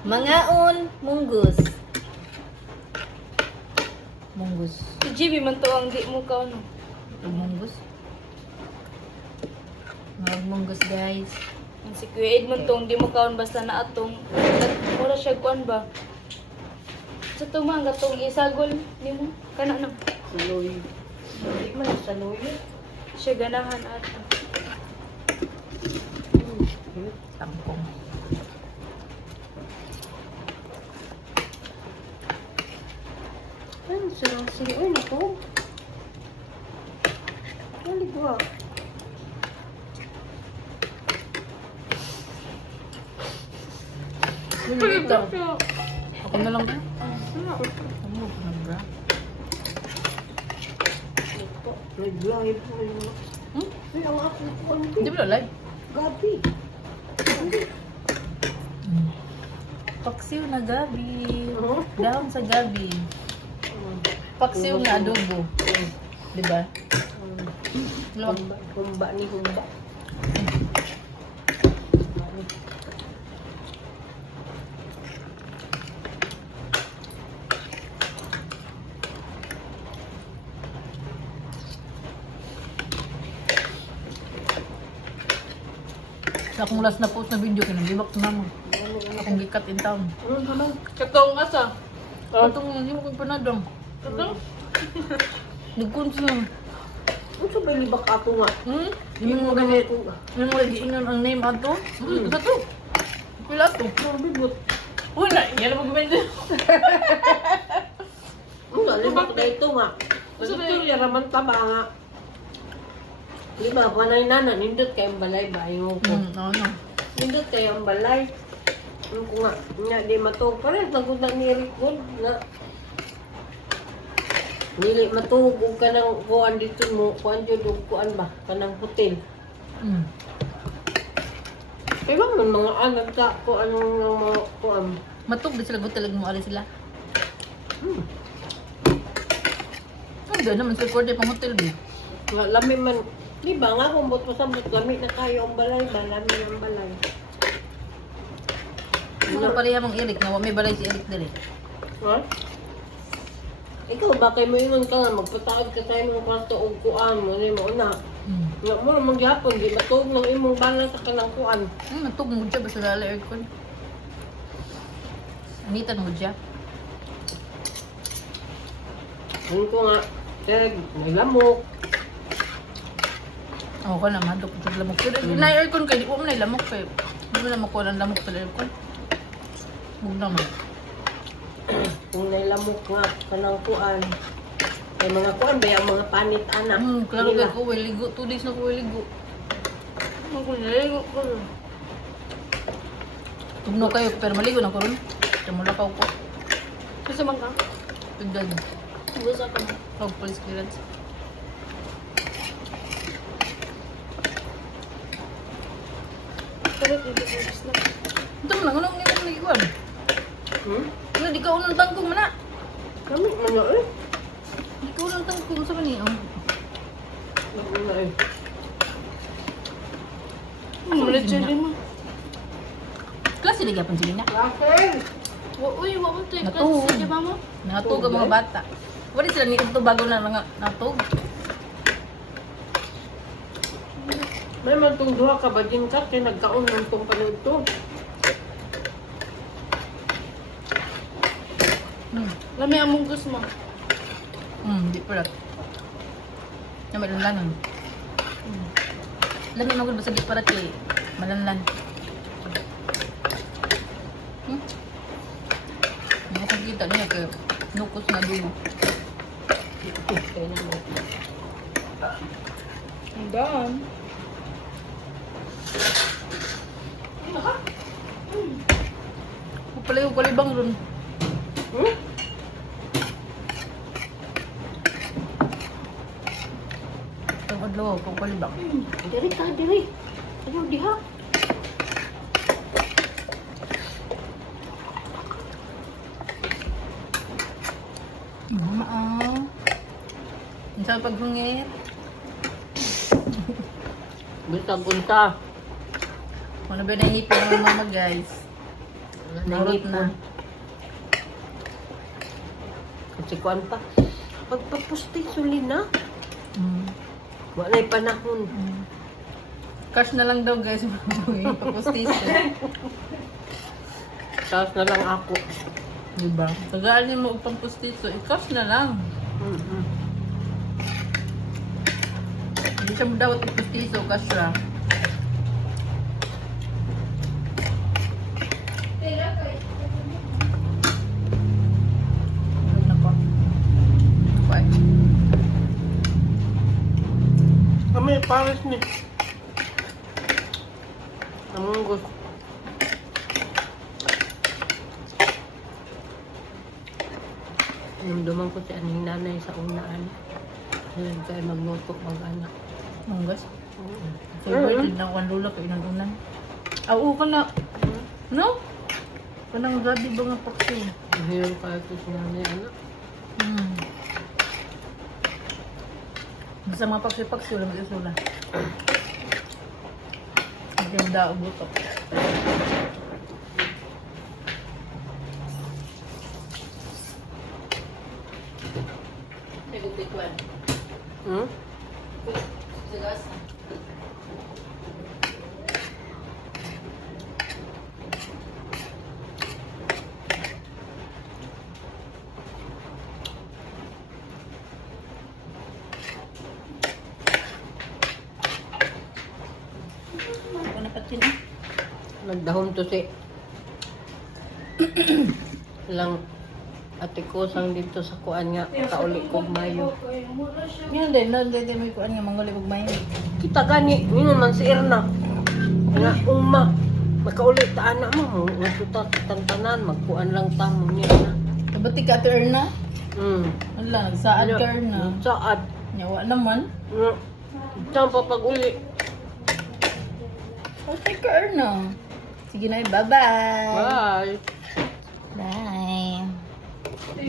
Mangaon, munggus. Munggus. Si GB man to ang di mo ka ano. Munggus. Mga munggus guys. Ang si Kuya Edmond tong di mo kaon basta na atong mura siya kuan ba. Sa tumang gatong isagol ni mo kana na. Saloy. Di man sa loyo. Siya ganahan ato. Tangkong. Ay, sarang sili. Ay, naku. Maligwa. Hindi lang. Ako na lang ba? Ano ko na bra? May live po yun. Ay, ang ako po. Hindi mo na live? Gabi. Paksiw na gabi. Oo. Dahon sa gabi. Paksiw na adobo. Diba? Humba ni humba. Sa akong last na post na video, kinagibak na mo. Akong gikat in town. Ano naman? Katong asa. Itong hindi mo kong panadong. Katong Nagkunsa lang. Ano sa ba libak ako nga? Yung mo ganit. Yung mo lagi ingon ang name ato. Ito to. Pila to. Bibot. Uy na, yan ang mag-gumendo. Ano, libak na ito nga. Kasi ito yung raman taba nga. Diba, panay nana, nindot kayong balay ba? Yung ko. Ano. Nindot kayong balay. Ano ko nga, nga di matog. Parang nagod na ni Rickwood na nili matug og kanang kuan dito mo, kuan jud og kuan ba, kanang hotel. Kaya man mga anak sa kuan mga kuan. Matug di sila talaga mo ali sila. Ang ganda naman sa korde pang hotel bi. Nga lami man, di ba nga kung buto sa but lami na kayo ang balay ba, lami ang balay. Ano pareha mong Eric na may balay si Eric dali. Ha? Ikaw ba kay mo ingon ka nga magpataod ka sa imong kwarto og kuan mo ni mo na. Nga mo na magyapon di matug ng imong balay sa kanang kuan. Matug mo dyan basta dala aircon. Anitan mo dyan. Yun ko nga, Tereg, may lamok. Oo ka naman, dok sa lamok. Pero na-aircon kayo, di mo na lamok kayo. Di mo na makuha ng lamok sa aircon. Huwag naman. Kung may lamok nga, kanang kuan. May mga kuan ba yung mga panit anak. Klaro nila. ka ko, ligo. 2 days na ko ligo. Ano ko niligo ko. Tugno kayo, pero maligo na ko rin. Kamula ka ko. Gusto man ka? Tugdan. Gusto ka na. Pag police clearance. Pero dito ko gusto na. Ito mo lang, anong nila naliguan? Ano, di ka unang tangkong mo na. Kami, ano eh? Di ka unang tangkong sa kaniya. Ano eh? Mulit siya din mo. Klase di gapon sila na. Rafael! Uy, wala mo tayo Natug. kasi ba mo? Natug ang mga bata. Wala sila ni ito bago na nga natug. May man itong duha ka ba din ka? Kaya nagkaon ng itong panood to. Lami among gusto mo. Di pala. Na may lanlanan. Lami magod ba sa di para kay malanlan. Nakakita niya kay nukos na dulo. Kaya naman. Ang daan. Pala yung kalibang ron. Ang adlaw, pang kalibang. Diri ka, diri. Ayaw, diha. Ang sa paghungit. Bunta-bunta. Ano ba na ngipin ng mama guys? Marot na. Kasi kuan pa. Pagpapusti, suli na. Mm. Wala'y panahon. Cash na lang daw guys. Papustiso. Tapos na lang ako. Diba? Tagaan niyo mo upang pustiso. I-cash na lang. Mm-mm. Hindi siya dapat ipustiso. Cash siya. Ano na po? Okay. Kami, pares ni. Among gusto. Namduman ko si aning nanay sa unaan. Ngayon kayo magluto mag-anak. Manggas. Favorite na ang lula kay inunan. Oo ka na. No? Kanang gadi ba nga paksi? Mahirap kayo ko si nanay anak. Basta mga paksi-paksi, wala mag-isula. Hindi mo daw buto. Nagupituan. Hmm? Sagas. Ako na patin ah. Nagdahon to si lang ate ko sang dito sa kuan nga kauli ko mayo. Yan din, nandito may kuan nga manguli ug mayo. Kita gani, yun man si Erna. Nga uma, makauli ta anak mo, nga suta tantanan, magkuan lang ta mo niya na. Kabati ka to Erna? Wala, nagsaad ka Erna. Saad. Nyawa naman. Saan pa pag-uli? Okay ka Erna. Sige na, bye-bye. Bye. Bye.